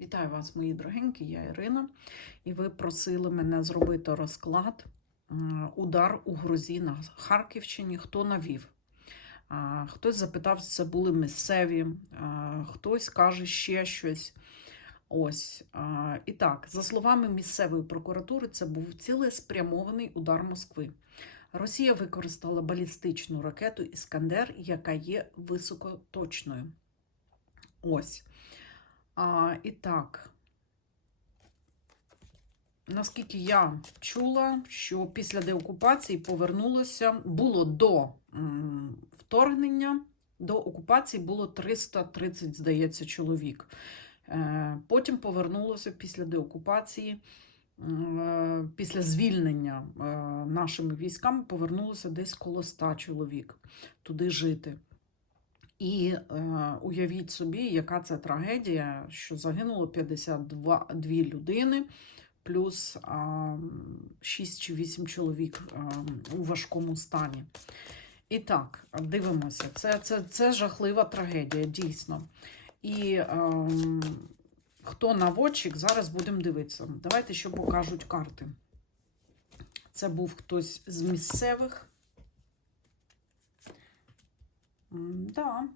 Вітаю вас, мої дорогенькі, я Ірина, і ви просили мене зробити розклад удар у Грузі на Харківщині. Хто навів? Хтось запитав, це були місцеві, хтось каже ще щось. Ось. І так, за словами місцевої прокуратури, це був цілеспрямований удар Москви. Росія використала балістичну ракету Іскандер, яка є високоточною. Ось. А, і так, наскільки я чула, що після деокупації повернулося, було до вторгнення, до окупації було 330, здається, чоловік. Е, потім повернулося після деокупації, е, після звільнення е, нашими військами повернулося десь коло 100 чоловік туди жити. І е, уявіть собі, яка це трагедія, що загинуло 52 людини, плюс а, 6 чи 8 чоловік а, у важкому стані. І так, дивимося, це, це, це жахлива трагедія, дійсно. І е, хто наводчик, зараз будемо дивитися. Давайте, що покажуть карти. Це був хтось з місцевих. Да.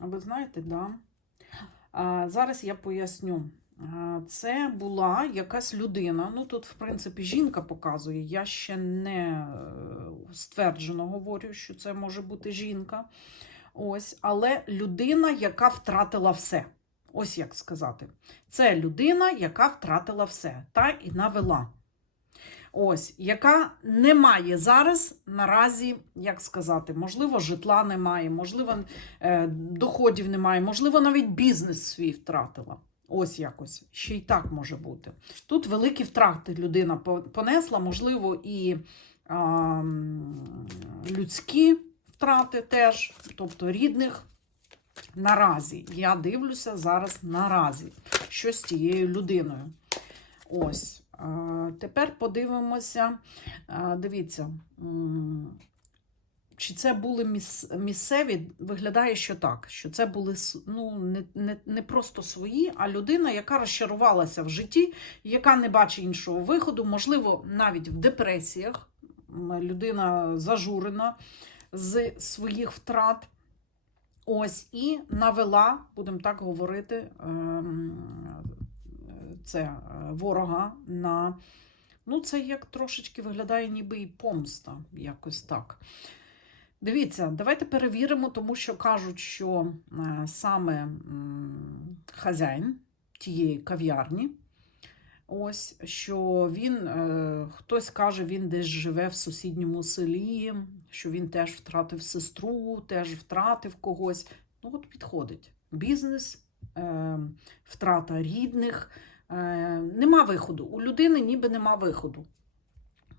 Ви знаєте, да. А, зараз я поясню. Це була якась людина. Ну, тут, в принципі, жінка показує. Я ще не е, стверджено говорю, що це може бути жінка. Ось, але людина, яка втратила все. Ось як сказати. Це людина, яка втратила все, та і навела. Ось, яка не має зараз наразі, як сказати, можливо, житла немає, можливо, е, доходів немає, можливо, навіть бізнес свій втратила. Ось якось. Ще й так може бути. Тут великі втрати людина понесла, можливо, і а, людські втрати теж, тобто рідних. Наразі. Я дивлюся зараз наразі, що з тією людиною. Ось. Тепер подивимося. Дивіться, чи це були місцеві? Виглядає, що так. Що це були ну, не, не, не просто свої, а людина, яка розчарувалася в житті, яка не бачить іншого виходу, можливо, навіть в депресіях. Людина зажурена з своїх втрат. Ось і навела, будемо так говорити, ем, це е, ворога на. Ну, це як трошечки виглядає, ніби і помста, якось так. Дивіться, давайте перевіримо, тому що кажуть, що е, саме хазяїн тієї кав'ярні, ось що він, е, хтось каже, він десь живе в сусідньому селі, що він теж втратив сестру, теж втратив когось. Ну, от підходить. Бізнес, втрата рідних. Е, нема виходу. У людини ніби нема виходу.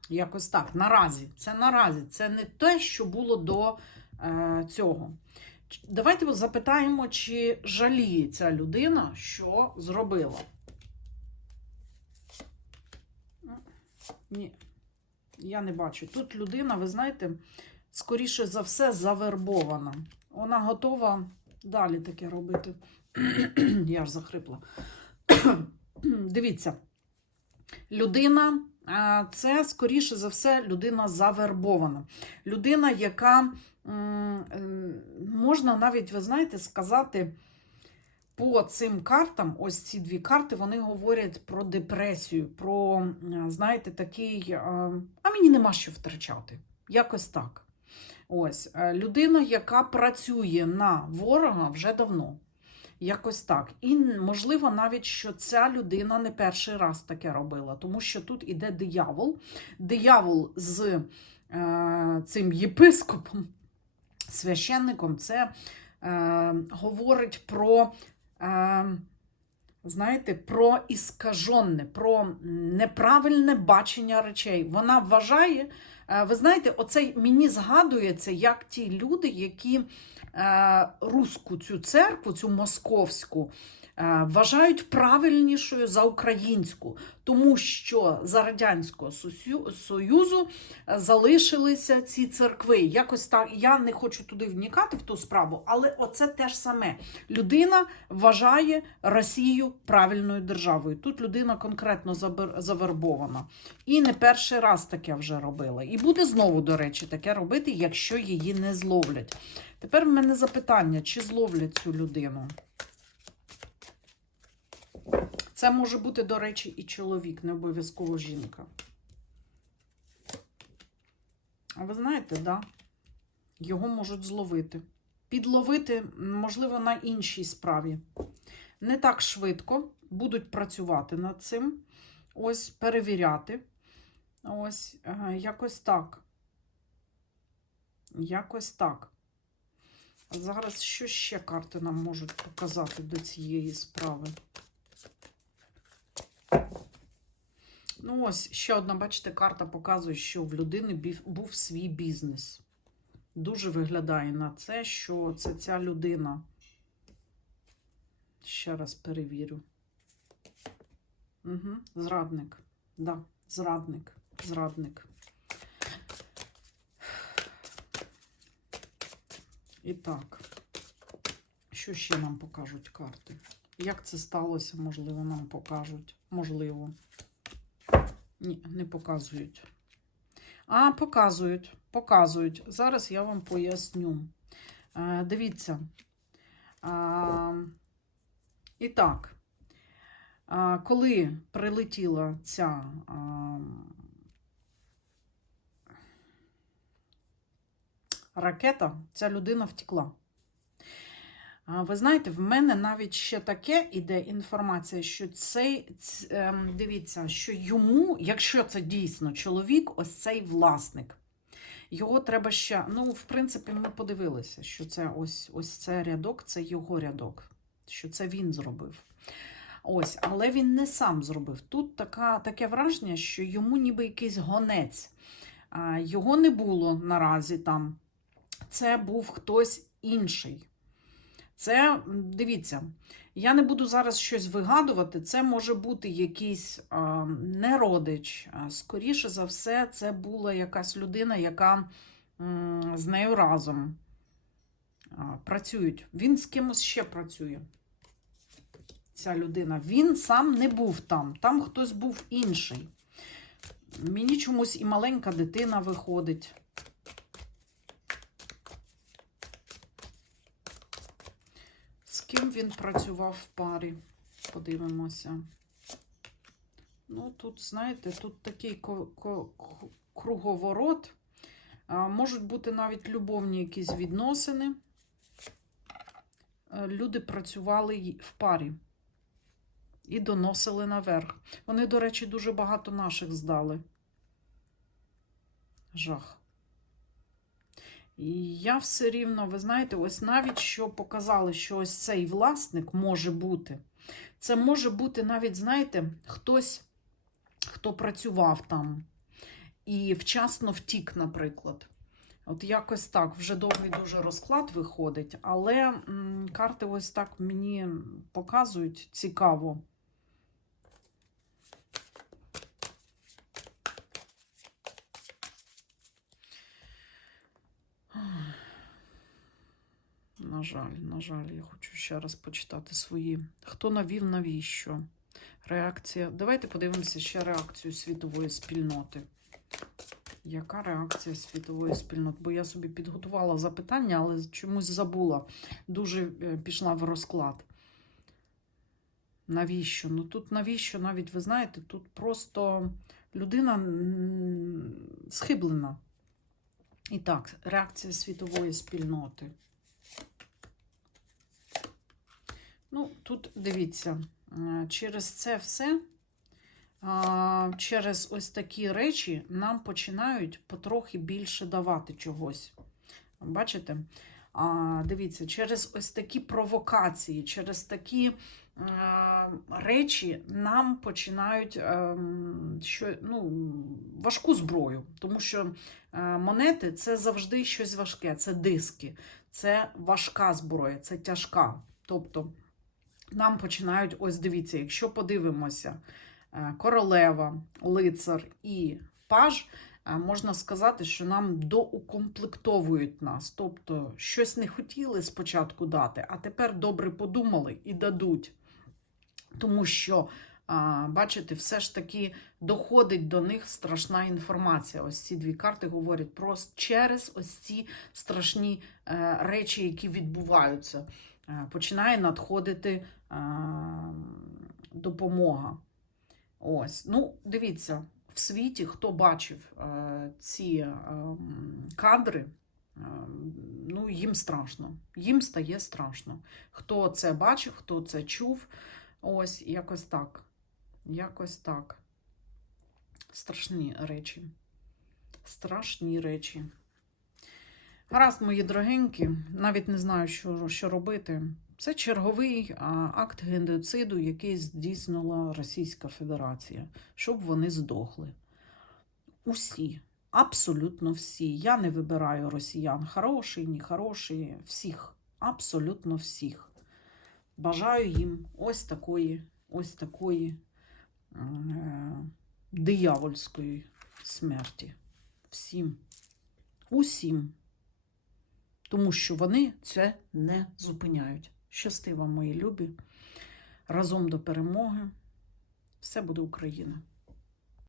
Якось так. Наразі. Це наразі. Це не те, що було до е, цього. Давайте запитаємо, чи жаліє ця людина, що зробила. Ну, Ні, я не бачу. Тут людина, ви знаєте, скоріше за все, завербована. Вона готова далі таке робити. Я ж захрипла. Дивіться, людина, це, скоріше за все, людина завербована. Людина, яка е, можна навіть, ви знаєте, сказати, по цим картам, ось ці дві карти, вони говорять про депресію, про, знаєте, такий, а, мені нема що втрачати. Якось так. Ось е, людина, яка працює на ворога вже давно. Якось так. І можливо, навіть що ця людина не перший раз таке робила, тому що тут іде диявол. Диявол з е, цим єпископом, священником, це е, говорить про. Е, Знаєте, про іскаженне, про неправильне бачення речей. Вона вважає, е, ви знаєте, оцей мені згадується, як ті люди, які е, руську цю церкву, цю московську, вважають правильнішою за українську, тому що за Радянського Союзу е, залишилися ці церкви. Якось так, я не хочу туди вникати в ту справу, але оце те ж саме. Людина вважає Росію правильною державою. Тут людина конкретно завербована. І не перший раз таке вже робила. І буде знову, до речі, таке робити, якщо її не зловлять. Тепер в мене запитання: чи зловлять цю людину? Це може бути, до речі, і чоловік, не обов'язково жінка. А ви знаєте, да? Його можуть зловити. Підловити, можливо, на іншій справі. Не так швидко будуть працювати над цим. Ось, перевіряти. Ось, е, якось так. Якось так. Зараз що ще карти нам можуть показати до цієї справи? Ну, ось ще одна, бачите, карта показує, що в людини був свій бізнес. Дуже виглядає на це, що це ця людина. Ще раз перевірю. Угу. Зрадник. Да, зрадник. Зрадник. І так, що ще нам покажуть карти? Як це сталося, можливо, нам покажуть. Можливо. Ні, не показують. А, показують, показують. Зараз я вам поясню. Е, дивіться. А, і так, а, коли прилетіла ця а, ракета, ця людина втекла. Ви знаєте, в мене навіть ще таке іде інформація, що цей, ем, дивіться, що йому, якщо це дійсно чоловік, ось цей власник, його треба ще, ну, в принципі, ми подивилися, що це ось, ось це рядок, це його рядок, що це він зробив. Ось, але він не сам зробив. Тут така, таке враження, що йому ніби якийсь гонець. Його не було наразі там. Це був хтось інший. Це, дивіться, я не буду зараз щось вигадувати. Це може бути якийсь а, не родич. Скоріше за все, це була якась людина, яка м, з нею разом а, працюють. Він з кимось ще працює. Ця людина. Він сам не був там, там хтось був інший. Мені чомусь і маленька дитина виходить. З ким він працював в парі? Подивимося. Ну, тут, знаєте, тут такий круговорот. А, можуть бути навіть любовні якісь відносини. Е, Люди працювали в парі і доносили наверх. Вони, до речі, дуже багато наших здали. Жах. І я все рівно, ви знаєте, ось навіть що показали, що ось цей власник може бути. Це може бути навіть, знаєте, хтось, хто працював там і вчасно втік, наприклад. От якось так, вже довгий дуже розклад виходить, але м, карти ось так мені показують цікаво. На жаль, на жаль, я хочу ще раз почитати свої. Хто навів, навіщо? Реакція. Давайте подивимося ще реакцію світової спільноти. Яка реакція світової спільноти? Бо я собі підготувала запитання, але чомусь забула. Дуже е, пішла в розклад. Навіщо? Ну тут навіщо навіть, ви знаєте, тут просто людина схиблена. І так, реакція світової спільноти. Ну, тут дивіться, е, через це все, через ось такі речі нам починають потрохи більше давати чогось. Бачите? Дивіться, через ось такі провокації, через такі е, речі нам починають е, що, ну, важку зброю. Тому що монети це завжди щось важке, це диски, це важка зброя, це тяжка. Тобто нам починають, ось дивіться, якщо подивимося, е, королева, лицар і паж, е, можна сказати, що нам доукомплектовують нас. Тобто щось не хотіли спочатку дати, а тепер добре подумали і дадуть. Тому що, бачите, все ж таки доходить до них страшна інформація. Ось ці дві карти говорять про через ось ці страшні е, речі, які відбуваються. Починає надходити допомога. Ось, ну, дивіться, в світі, хто бачив е, ці е, кадри, е, ну, їм страшно. Їм стає страшно. Хто це бачив, хто це чув, ось якось так. Якось так. Страшні речі. Страшні речі. Гаразд, мої дорогенькі, навіть не знаю, що, що робити. Це черговий акт геноциду, який здійснила Російська Федерація, щоб вони здохли. Усі, абсолютно всі. Я не вибираю росіян хороший, ні хороший, всіх, абсолютно всіх. Бажаю їм ось такої, ось такої е, диявольської смерті. Всім. Усім. Тому що вони це не зупиняють. Щасти вам, мої любі. Разом до перемоги. Все буде Україна.